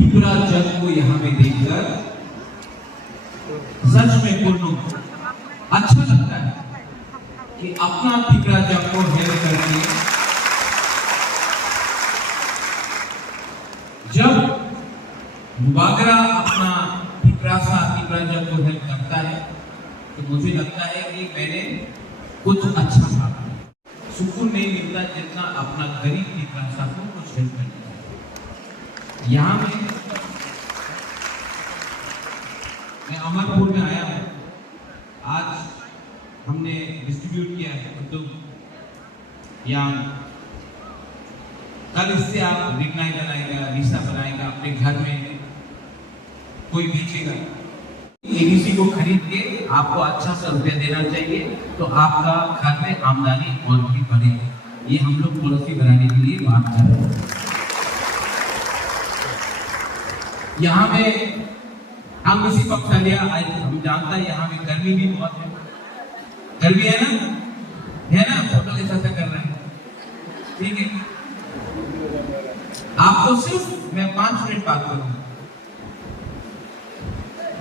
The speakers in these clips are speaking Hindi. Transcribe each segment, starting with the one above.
ठिकरा जग को यहाँ में देखकर सच में पूर्ण अच्छा लगता है कि अपना ठिकरा जग को हेल्प करके जब मुबागरा अपना ठिकरा जग को हेल्प करता है तो मुझे लगता है कि मैंने कुछ अच्छा काम किया। सुकून नहीं मिलता जितना अपना गरीब ठिकरा को कुछ हेल्प करना। यहाँ में मैं अमरपुर में आया हूँ। आज हमने डिस्ट्रीब्यूट किया है उद्योग या कल इससे आप रिकनाई बनाएगा, रिसा बनाएगा, अपने घर में कोई बेचेगा। एबीसी को खरीद के आपको अच्छा सा रुपया देना चाहिए तो आपका घर में आमदनी और भी बढ़ेगी। ये हम लोग पॉलिसी बनाने के लिए बात कर रहे हैं। यहाँ में हम इसी पक्षालिया आए, हम जानता है यहाँ में गर्मी भी बहुत है। गर्मी है ना, फोटो ऐसा कर रहे हैं, ठीक है। आपको सिर्फ मैं 5 मिनट बात करूंगा।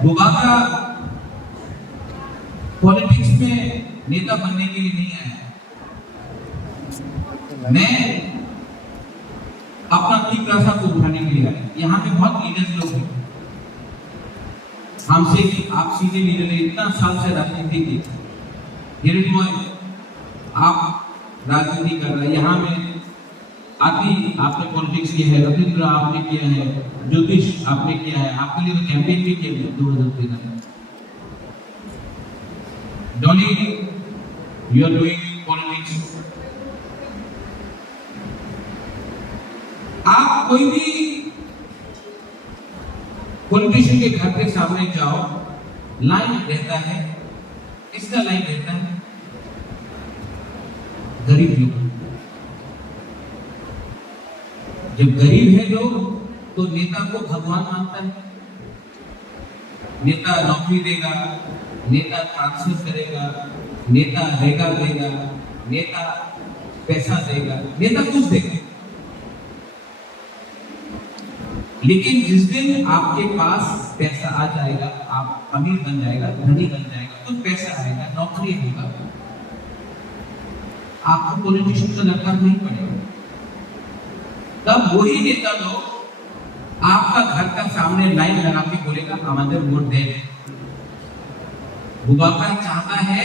मुबागरा पॉलिटिक्स में नेता बनने के लिए नहीं आया। मैं अपना ठिकरा को उठाने के लिए आया। यहाँ पे बहुत लीडर्स लोग हैं हमसे कि आप सीधे लीडर हैं, इतना साल से राजनीति की, आप राजनीति कर रहे हैं। यहाँ में आदि आपने पॉलिटिक्स किया है, रविंद्र आपने किया है, ज्योतिष आपने किया है, आपके लिए तो कैंपेन भी किया है 2013 में। Dolly, you are doing politics. आप कोई भी पॉलिटिशियन के घर के सामने जाओ, लाइन रहता है, इसका लाइन रहता है गरीब लोग। जब गरीब है लोग तो नेता को भगवान मानता है। नेता नौकरी देगा, नेता ट्रांसफर करेगा, नेता रेगा देगा, नेता पैसा देगा, नेता कुछ देगा। लेकिन जिस दिन आपके पास पैसा आ जाएगा, आप अमीर बन जाएगा, धनी बन जाएगा, तो पैसा आएगा, नौकरी होगा, आपको पॉलिटिशियन का दरकार नहीं पड़ेगा। तब वही नेता लोग आपका घर का सामने लाइन लगा के बोलेगा हमारे वोट दे। मुबागरा चाहता है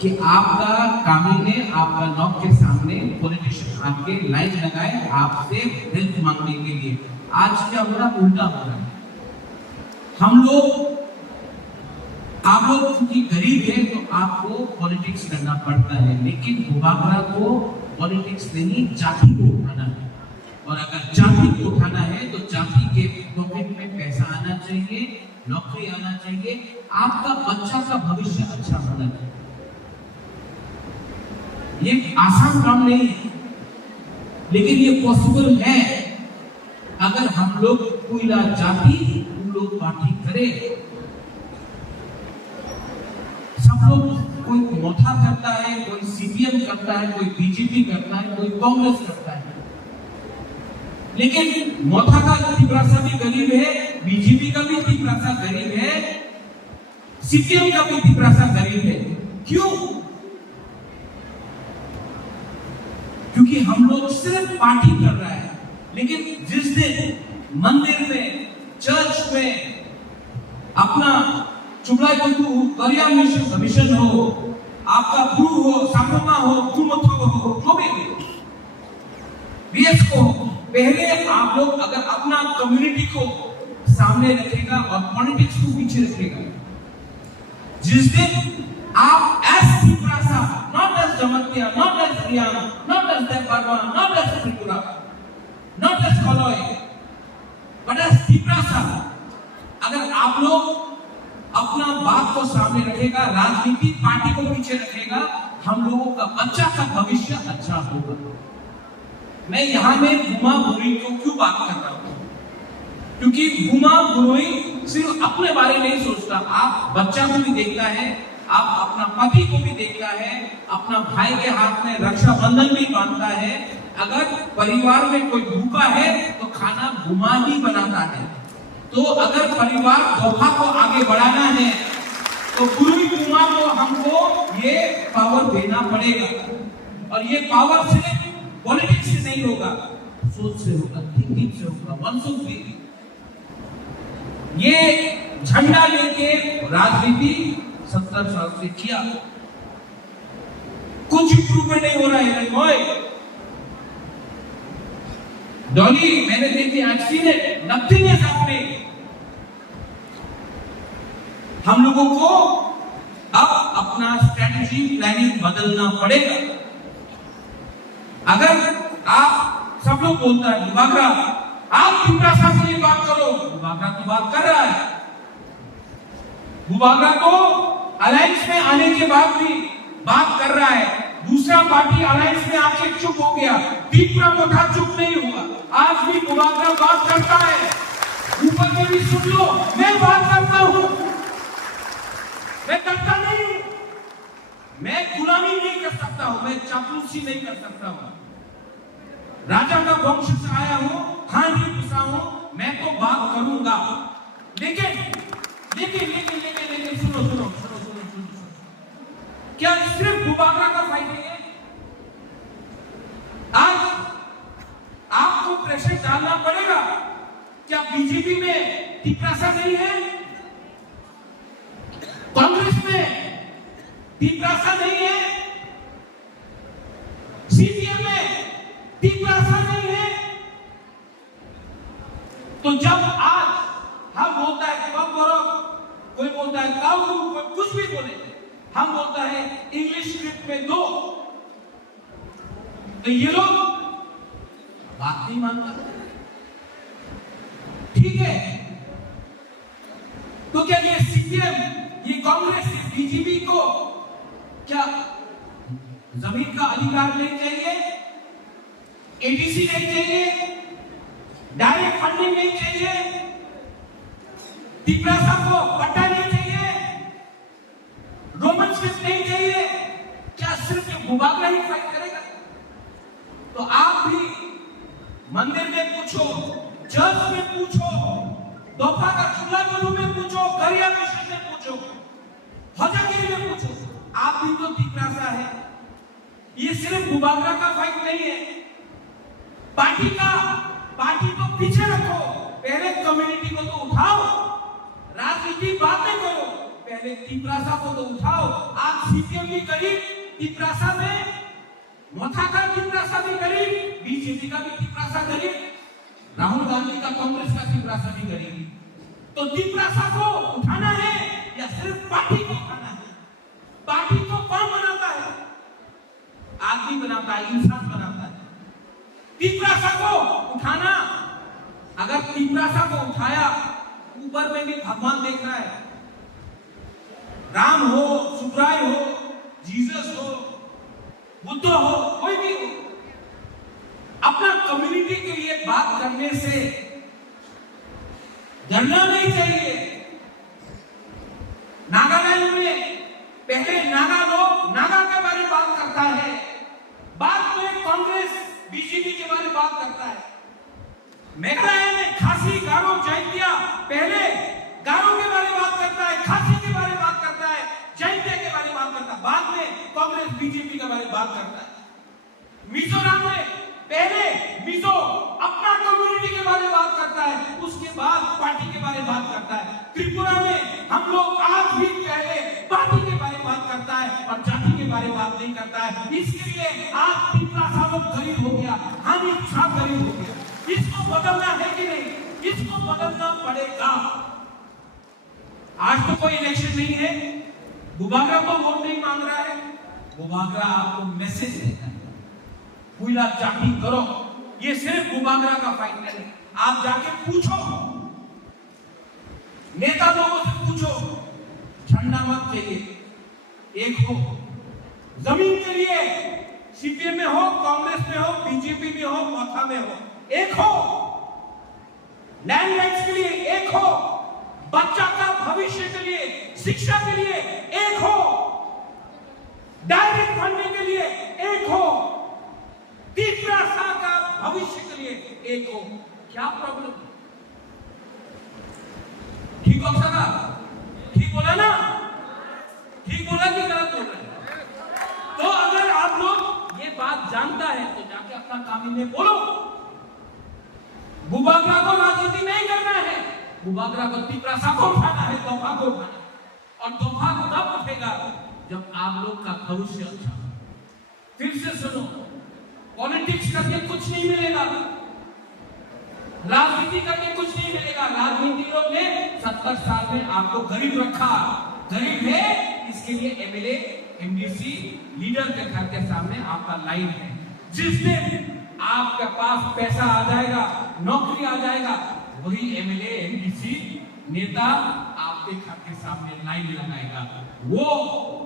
कि आपका कामिने आपका नौक के सामने पॉलिटिशियन आपके लाइन लगाए आपसे हेल्प मांगने के लिए। आज क्या हो रहा, उल्टा हो रहा है। आप लोग क्योंकि गरीब है तो आपको पॉलिटिक्स करना पड़ता है, लेकिन मुबागरा को पॉलिटिक्स नहीं, जाति को उठाना है। और अगर जाति को उठाना है तो जाति के पॉकेट में पैसा आना चाहिए, नौकरी आना चाहिए, आपका बच्चा का भविष्य अच्छा होना चाहिए। ये आसान काम नहीं है, लेकिन ये पॉसिबल है अगर हम लोग कोई जाति उन लोग पार्टी करें। सब लोग, कोई मोथा करता है, कोई सीपीएम करता है, कोई बीजेपी करता है, कोई कांग्रेस करता है, लेकिन मोथा का ठिकरा भी गरीब है, बीजेपी का भी ठिकरा गरीब है, सीपीएम का भी ठिकरा गरीब है। क्यों? क्योंकि हम लोग सिर्फ पार्टी कर रहा है, लेकिन जिस दिन मंदिर में, चर्च में अपना चुगलाई करिया मिशन हो, आपका गुरु हो, साकमा हो, गुरुमथो हो, जो भी बीएस को, पहले आप लोग अगर अपना कम्युनिटी को सामने रखेगा और पॉलिटिक्स को पीछे रखेगा, जिस दिन आप as Tripura, not as Jamatia, not as Reang, not as Debbarma, not as Tripura, not as Kalai, but as Tripura, अगर आप लोग अपना बात को सामने रखेगा, राजनीति पार्टी को पीछे रखेगा, हम लोगों का बच्चा का भविष्य अच्छा होगा। मैं यहाँ में भूमा बुरुई को क्यों बात कर रहा हूँ? क्योंकि भूमा बुरुई सिर्फ अपने बारे में नहीं सोचता, आप बच्चा को भी देखता है, आप अपना पति को भी देखता है, अपना भाई के हाथ में रक्षाबंधन भी बांधता है। अगर परिवार में कोई भूखा है तो खाना गुमा ही बनाता है। तो अगर परिवार दोहा को आगे बढ़ाना है तो गुरु गुमा को हमको ये पावर देना पड़ेगा। और ये पावर सिर्फ पॉलिटिक्स से नहीं होगा, सोच से होगा, थिंकिंग से होगा, मनसुख भी। ये झंडा लेके राजनीति 70 साल से किया, कुछ इम्प्रूवमेंट नहीं हो रहा है। डॉली मैंने देखी, आज सीने नथिंग इज हैपनिंग। हम लोगों को अब अपना स्ट्रेटजी प्लानिंग बदलना पड़ेगा। अगर आप सब लोग बोलता है बुबागरा, आप तिपरासा से ये बात करो, बुबागरा तो बात कर रहा है। बुबागरा तो अलायंस में आने के बाद भी बात कर रहा है, दूसरा पार्टी अलायंस में आके चुप हो गया, तीसरा मोटा चुप नहीं हुआ। आज भी बुबागरा बात करता है, ऊपर में भी सुन लो, मैं बात करता हूं, मैं करता नहीं हूं, मैं गुलामी नहीं कर सकता हूं, मैं चापलूसी नहीं कर सकता हूं। राजा का वंश से आया हूं, हांडी घुसा हूं, मैं तो बात करूंगा। लेकिन लेकिन लेकिन लेकिन लेकिन सुनो सुनो सुनो सुनो सुनो, क्या सिर्फ बुबागरा का फायदा है? आज आपको प्रेशर डालना पड़ेगा। क्या बीजेपी में तिपरासा नहीं है? कांग्रेस में तिपरासा नहीं है? सीपीएम में तिपरासा नहीं है? तो जब आज हम बोलता है कम करो, कोई बोलता है काऊ, कोई कुछ भी बोले, हम बोलता है इंग्लिश स्क्रिप्ट में दो, तो ये लोग बात नहीं मानता। ठीक है, तो क्या ये सीपीएम, ये कांग्रेस, ये बीजेपी को क्या जमीन का अधिकार नहीं चाहिए, एडीसी नहीं चाहिए, डायरेक्ट फंडिंग नहीं चाहिए, तिपरासा को पट्टा नहीं चाहिए, रोमन स्क्रिप्ट नहीं चाहिए? क्या सिर्फ बुबागरा ही फाइट करेगा? तो आप भी मंदिर में पूछो, चर्च में पूछो, दोपहर का चूल्हा गुरु में पूछो, गरिया मिशन में पूछो, हजागिरी में पूछो, आप भी तो तिपरासा है। ये सिर्फ बुबागरा का फाइट नहीं है। पार्टी तो पीछे रखो, पहले कम्युनिटी को तो उठाओ, राजनीति बात नहीं करो, पहले तिपरासा को तो उठाओ। आज सीपीएम भी करीब तिपरासा में, मथा का तिपरासा भी करीब, बीजेपी का भी तिपरासा करीब, राहुल गांधी का कांग्रेस का तिपरासा भी करीब। तो तिपरासा को उठाना है या सिर्फ पार्टी को उठाना है? पार्टी को कौन बनाता है? आदमी बनाता है, इंसान बनाता है। तिपरासा को उठाना, अगर तिपरासा को उठाया, ऊपर में भी भगवान देख रहा है, राम हो, सुब्राय हो, जीसस हो, बुद्ध हो, कोई भी हो, अपना कम्युनिटी के लिए बात करने से डरना नहीं चाहिए। नागालैंड में पहले नागा लोग नागा के बारे में बात करता है, बाद में कांग्रेस बीजेपी के बारे में बात करता है। मेघालय में खासी, गारो, जैंतिया, पहले गारो के बारे में बात करता है, खासी के बारे में बात करता है, जैंतिया के बारे में बात करता है, बाद में कांग्रेस बीजेपी के बारे में बात करता है। मिजोरम में पहले मिजो अपना कम्युनिटी के बारे में बात करता है, उसके बाद पार्टी के बारे में बात करता है। त्रिपुरा में हम लोग आज भी पहले पार्टी के बारे में बात करता है और जाति के बारे में बात नहीं करता है। इसके लिए आज तिपरासा लोग गरीब हो गया, हानि छाप गरीब हो गया। इसको बदलना है कि नहीं? इसको बदलना पड़ेगा। आज तो कोई इलेक्शन नहीं है, बुबागरा को वोट नहीं मांग रहा है, बुबागरा आपको मैसेज देता है, हुईला जाति करो। ये सिर्फ बुबागरा का फाइट नहीं, आप जाके पूछो, नेता लोगों से पूछो, झंडा मत चाहिए, एक हो। जमीन के लिए सीपीएम में हो, कांग्रेस में हो, बीजेपी में हो, मथा में हो, एक हो। लैंड राइट्स के लिए एक हो, बच्चा का भविष्य के लिए, शिक्षा के लिए एक हो, डायरेक्ट फंडिंग के लिए एक हो, तिपरासा का भविष्य के लिए एक हो। क्या प्रॉब्लम? ठीक हो सका? ठीक बोला ना? ठीक बोला कि गलत बोल रहे हैं? तो अगर आप लोग ये बात जानता है तो जाके अपना काम इन्हें बोलो। बुबागरा को राजनीति नहीं करना है, बुबागरा को तिपरासा को उठाना है, तोहफा को उठाना है। और तोहफा तब उठेगा जब आप लोग का भविष्य अच्छा। फिर से सुनो, पॉलिटिक्स करके कुछ नहीं मिलेगा, राजनीति करके कुछ नहीं मिलेगा। राजनीतिकों ने 70 साल में आपको गरीब रखा, गरीब है इसके लिए एमएलए एमडीसी लीडर के घर के सामने आपका लाइन है। जिस दिन आपके पास पैसा आ जाएगा, नौकरी आ जाएगा, वही एमएलए एमडीसी नेता आपके घर के सामने लाइन लगाएगा। वो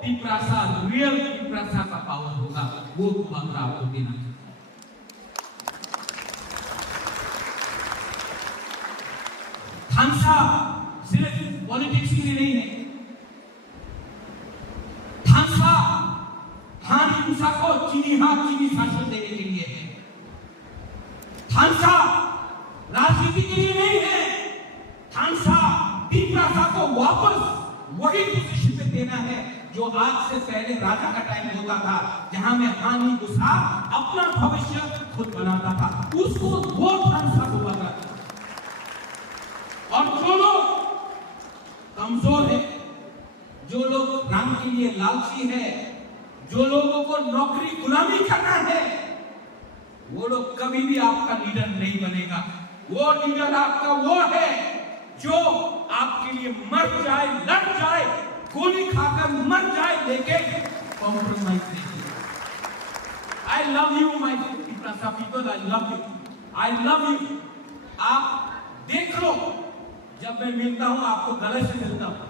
तिपरासा, रियल तिपरासा का पावर होगा, वो बुबागरा आपको देना चाहिए। थानसा सिर्फ पॉलिटिक्स के लिए नहीं है, थानसा हानि मूसा को चीनी शासन देने के लिए है। थानसा राजनीति के लिए नहीं है, थानसा तिपरासा को वापस वही पोजीशन पे देना है जो आज से पहले राजा का टाइम होता था, जहां में हानि मूसा अपना भविष्य खुद बनाता था, उसको वो थानसा को बना। और जो लोग कमजोर है, जो लोग रंग के लिए लालची है, जो लोगों को नौकरी गुलामी करना है, वो लोग कभी भी आपका लीडर नहीं बनेगा। वो लीडर आपका वो है जो आपके लिए मर जाए, लड़ जाए, गोली खाकर मर जाए, लेकिन कॉम्प्रोमाइज नहीं। आई love you my Tiprasa people, I love you, I love you. आप देख लो, जब मैं मिलता हूं आपको गले से मिलता हूं,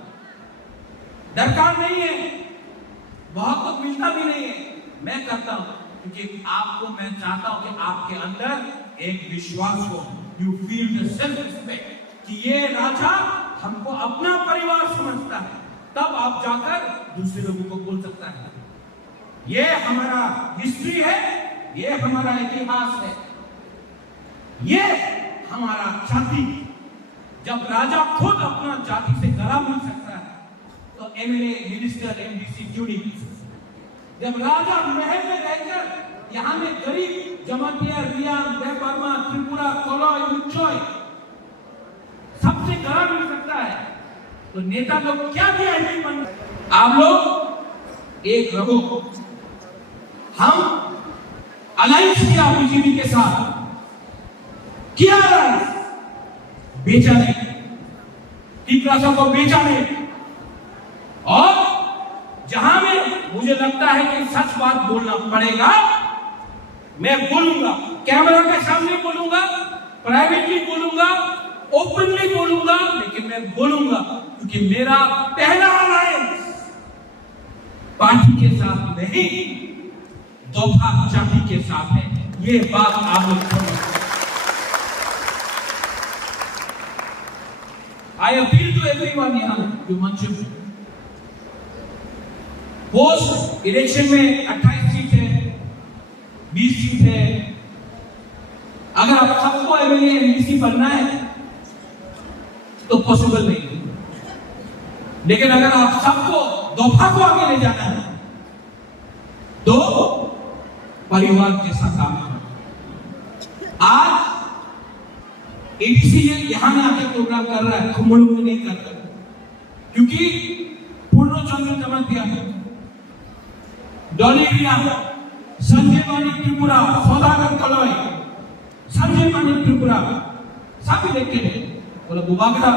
दरकार नहीं है, बहुत कुछ मिलता भी नहीं है, मैं करता हूं क्योंकि आपको मैं चाहता हूं कि आपके अंदर एक विश्वास हो, you feel the self respect कि ये राजा हमको अपना परिवार समझता है, तब आप जाकर दूसरे लोगों को बोल सकता है। ये हमारा हिस्ट्री है, ये हमारा इतिहास है, ये हमारा जाति। जब राजा खुद अपना जाति से गला मिल सकता है तो एमएलए मिनिस्टर एमडीसी क्यों नहीं मिल सकता? जब राजा महल में रहकर यहाँ में गरीब जमातिया, रियान, देवबर्मा, त्रिपुरा, कोलोई, उच्चोय सबसे गला मिल सकता है, तो नेता लोग क्या दिया है? आप लोग एक रहो। हम अलायंस किया बीजेपी के साथ, किया अलायंस, बेचा नहीं, तिपरासा को बेचा नहीं। और जहां में मुझे लगता है कि सच बात बोलना पड़ेगा, मैं बोलूंगा, कैमरा के सामने बोलूंगा, प्राइवेटली बोलूंगा, ओपनली बोलूंगा, लेकिन मैं बोलूंगा क्योंकि मेरा पहला अलायंस पार्टी के साथ नहीं, दोफा जाति के साथ है। ये बात आप लोग समझ। आई अपील टू एवरीवन यहाँ जो मंच में, पोस्ट इलेक्शन में 28 सीट है, 20 सीट है, अगर आप सबको एमएलए एमडीसी बनना है तो पॉसिबल नहीं है, लेकिन अगर आप सबको दोफा को आगे ले जाना है तो परिवार जैसा काम है। आज एडीसी यहां में आकर प्रोग्राम कर रहा है, खुमड़ू में नहीं कर रहा, क्योंकि पूर्ण चंद्र जमातिया, डॉली रिया, संजय मानिक त्रिपुरा, सौदागर कलोई, संजय मानिक त्रिपुरा सब इलेक्टेड है। बोला बुबागरा,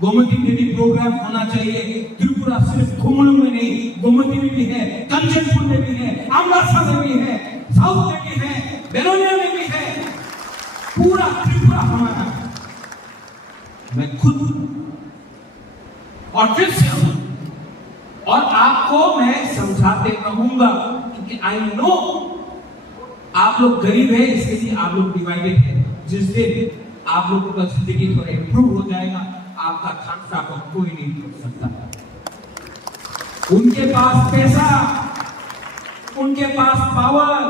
गोमती में भी प्रोग्राम होना चाहिए। त्रिपुरा सिर्फ खुमड़ू में नहीं, गोमती में भी है, कंचनपुर में भी है, अमलासा में भी है, साउथ में भी है, बेलोनिया में भी है, पूरा त्रिपुरा हमारा। मैं खुद और फिर से और आपको मैं समझाते रहूंगा क्योंकि आई नो आप लोग गरीब है, इसके लिए आप लोग डिवाइडेड है। जिस दिन आप लोगों का जिंदगी थोड़ा इंप्रूव हो जाएगा, आपका खानसा को कोई नहीं तोड़ सकता। उनके पास पैसा, उनके पास पावर,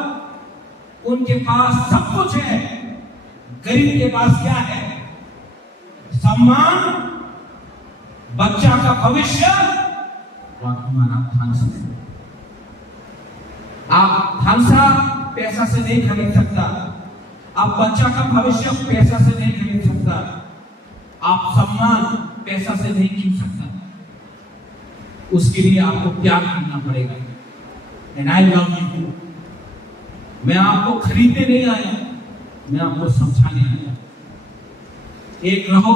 उनके पास सब कुछ है, गरीब के पास क्या है? सम्मान, बच्चा का भविष्य और हमारा थानसा। आप थानसा पैसा से नहीं खरीद सकता, आप बच्चा का भविष्य पैसा से नहीं खरीद सकता, आप सम्मान पैसा से नहीं खरीद सकता। उसके लिए आपको त्याग करना पड़ेगा। And I love you. मैं आपको खरीदने नहीं आया, मैं आपको समझाने आया। एक रहो,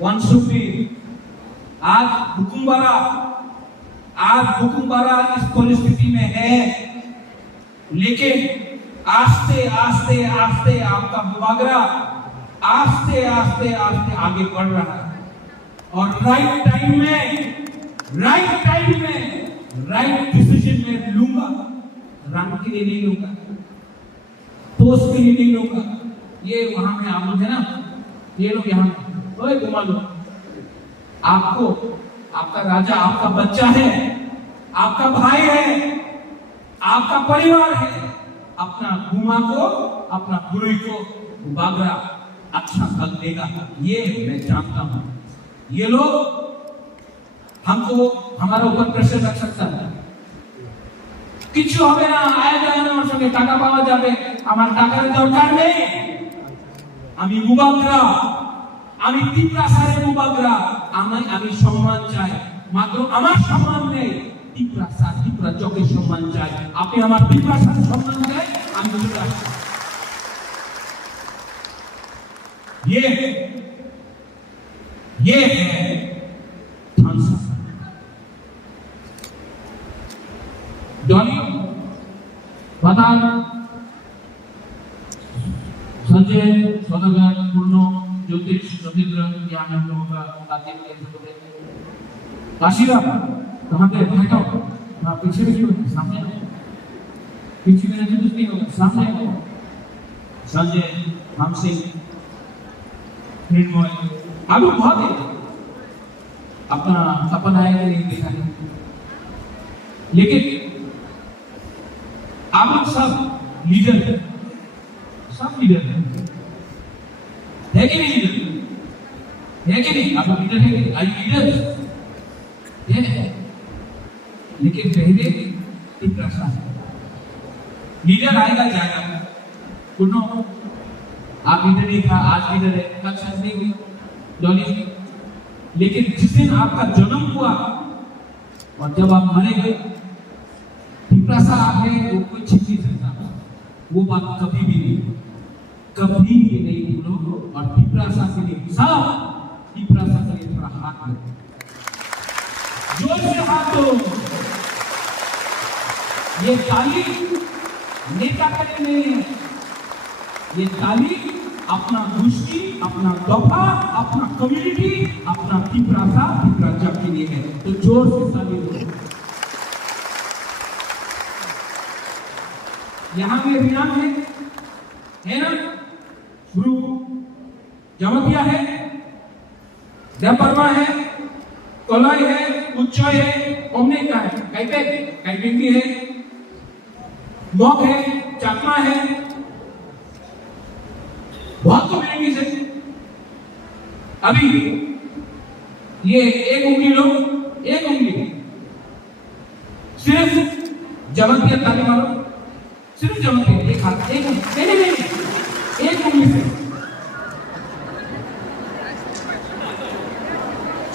वन शुड बी। आज हुकुमबारा इस परिस्थिति में है, लेकिन आस्ते आस्ते आस्ते आपका मुबागरा आस्ते आस्ते आस्ते आगे बढ़ रहा है। और राइट टाइम में राइट डिसीजन में लूंगा। रंग के लिए नहीं लूंगा, पोस्ट के लिए नहीं लूंगा। ये वहां में आप लोग है ना, ये लोग यहाँ घुमा लो। आपको आपका राजा आपका बच्चा है, आपका भाई है, आपका परिवार है। अपना गुमा को, अपना गुरु को बागरा अच्छा फल देगा, ये मैं जानता हूं। ये लोग हमको हमारा ऊपर प्रेशर रख सकता है। কিছু হবে না, আয় যায় না, আমার সঙ্গে টাকা পাওয়া যাবে, আমার টাকার দরকার নেই। আমি মুবাগরা, আমি তিপ্রাসারের মুবাগরা, আমি সম্মান চাই। মাত্র আমার সম্মান নেই, তিপ্রা চকের সম্মান চাই। আপনি আমার তিপ্রাসারের সম্মান চাই, আমি চলে আসছি। ये है थानसा। डॉली बता, संजय सौदागर, पूर्ण, ज्योतिष, रविंद्र, यहाँ हम लोगों का तात्विक केंद्र होते हैं। काशीराम कहाँ पे बैठा हो? आप पीछे भी क्यों? सामने पीछे मेरा जुलूस नहीं होगा, सामने हो। संजय, हम सिंह, निर्मोय, अभी बहुत है अपना सपना है कि नहीं देखा है, लेकिन आप लोग सब लीडर हैं, सब लीडर हैं, है कि नहीं लीडर? है कि नहीं? आप लोग लीडर हैं? आई लीडर है, लेकिन पहले एक रास्ता है। लीडर आएगा जाएगा, सुनो, आप लीडर नहीं था, आज लीडर है, कल शायद नहीं हुई डॉली। लेकिन जिस दिन आपका जन्म हुआ और जब आप मरेंगे, पिपरासा आप है, वो कोई छीन नहीं सकता। वो बात कभी भी नहीं भूलो। और पिपरासा के लिए सब, पिपरासा के लिए थोड़ा हाथ दो, जोर से हाथ दो। ये ताली नेता के लिए नहीं है, ये ताली अपना गोष्ठी, अपना दफा, अपना कम्युनिटी, अपना पिपरासा के लिए है। तो जोर से ताली दो। यहाँ में विराम है ना? गुरु जमतिया है, देवबर्मा है, कोलाई है, उच्चय है, ओमने का है, कैपेकी है, मॉक है, चाकमा है, बहुत कम्युनिटी से। अभी ये एक उंगली लो, एक उंगली सिर्फ जमतिया ताली मारो, सिर्फ जमतिया, एक हाथ, एक उंगली, नहीं, एक उंगली से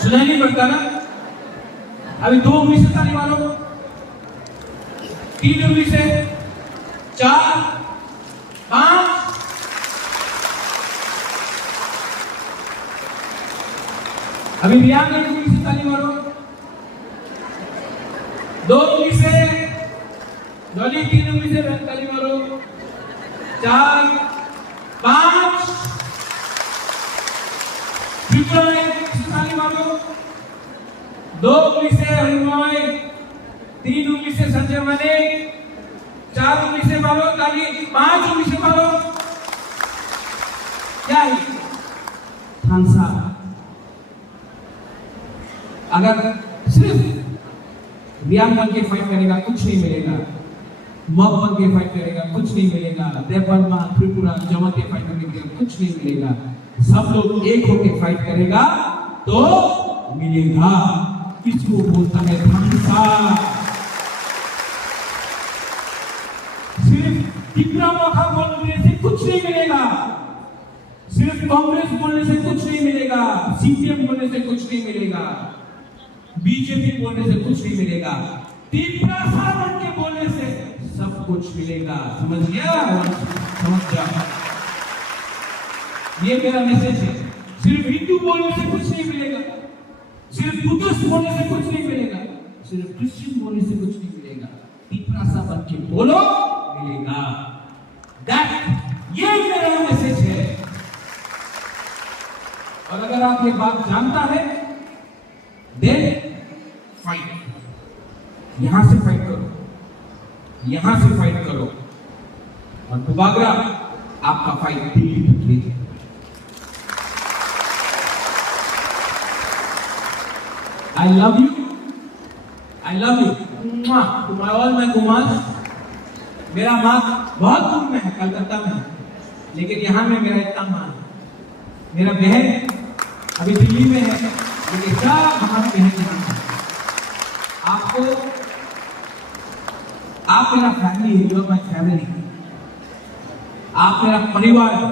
सुनाई नहीं पड़ता ना? अभी 2 उंगली से ताली मारो, 3 उंगली से, 4, 5, अभी रियान ने 1 उंगली से ताली मारो, 2 उंगली से, डॉली 3 उंगली से ताली मारो, 4, 5, विक्रम ताली मारो, 2 उंगली से हनुमान, 3 उंगली से संजय मने, 4 उंगली से मारो ताली, 5 उंगली से मारो। क्या है थानसा? अगर सिर्फ व्यायाम बन के फाइट करेगा कुछ नहीं मिलेगा। मग बन के फाइट करेगा कुछ नहीं मिलेगा, देवबर्मा त्रिपुरा जमा के फाइट करेगा कुछ नहीं मिलेगा। सब लोग एक होके फाइट करेगा तो मिलेगा। किसको बोलता है धमसा? सिर्फ टिकरा मौका बोलने से कुछ नहीं मिलेगा, सिर्फ कांग्रेस बोलने से कुछ नहीं मिलेगा, सीपीएम बोलने से कुछ नहीं मिलेगा, बीजेपी बोलने से कुछ नहीं मिलेगा, टिकरा बन के बोलने से सब कुछ मिलेगा। समझ गया? समझ जाओ, ये मेरा मैसेज है। सिर्फ हिंदू बोलने से कुछ नहीं मिलेगा, सिर्फ बुद्धिस्ट बोलने से कुछ नहीं मिलेगा, सिर्फ क्रिश्चियन बोलने से कुछ नहीं मिलेगा। टिकरा बन के बोलो मिलेगा। दैट ये मेरा मैसेज है। और अगर आप ये बात जानता है, देन फाइट, यहां से फाइट करो, यहां से फाइट करो। और बुबागरा आपका फाइट दिल्ली तक ले जाए। I love you, I love you too my all my गुमास। मेरा माँ बहुत दूर में है, कलकत्ता में है, लेकिन यहां में मेरा इतना माँ है। मेरा बहन अभी दिल्ली में है, लेकिन क्या महान बहन यहाँ है। आपको, आप मेरा फैमिली है, यू आर माय फैमिली, आप मेरा परिवार है।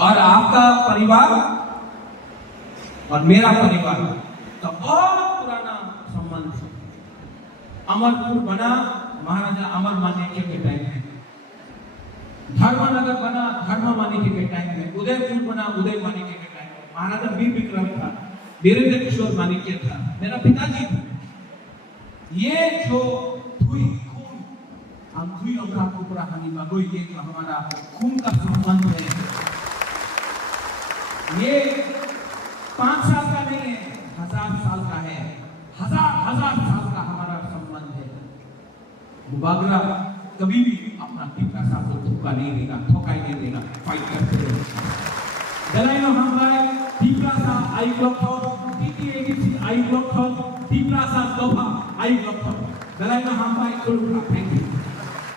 और आपका परिवार और मेरा परिवार का बहुत पुराना संबंध है। अमरपुर बना महाराजा अमर मानेक्य के टाइम में, धर्मनगर बना धर्म मानेक्य के टाइम में, उदयपुर बना उदय मानेक्य के टाइम में, महाराजा वीर विक्रम था, वीरेंद्र किशोर मानेक्य था, मेरा पिताजी था। ये जो धुई खून, हम धुई और कापुरा हानि बगोई, ये जो हमारा खून का संबंध है, ये 5 साल का नहीं है, 1000 साल का है, हजार साल का हमारा संबंध है। बुबागरा कभी भी अपना टिकरा साथ को धोखा नहीं देगा, धोखा नहीं देगा, फाइट करते रहेगा। दलाइनो हमराय टिकरा सा आई ब्लॉक हो, टीटीएडीसी आई ब्लॉक हो, टिकरा सा दोहा आई ब्लॉक हो। दलाइनो हमराय थैंक यू।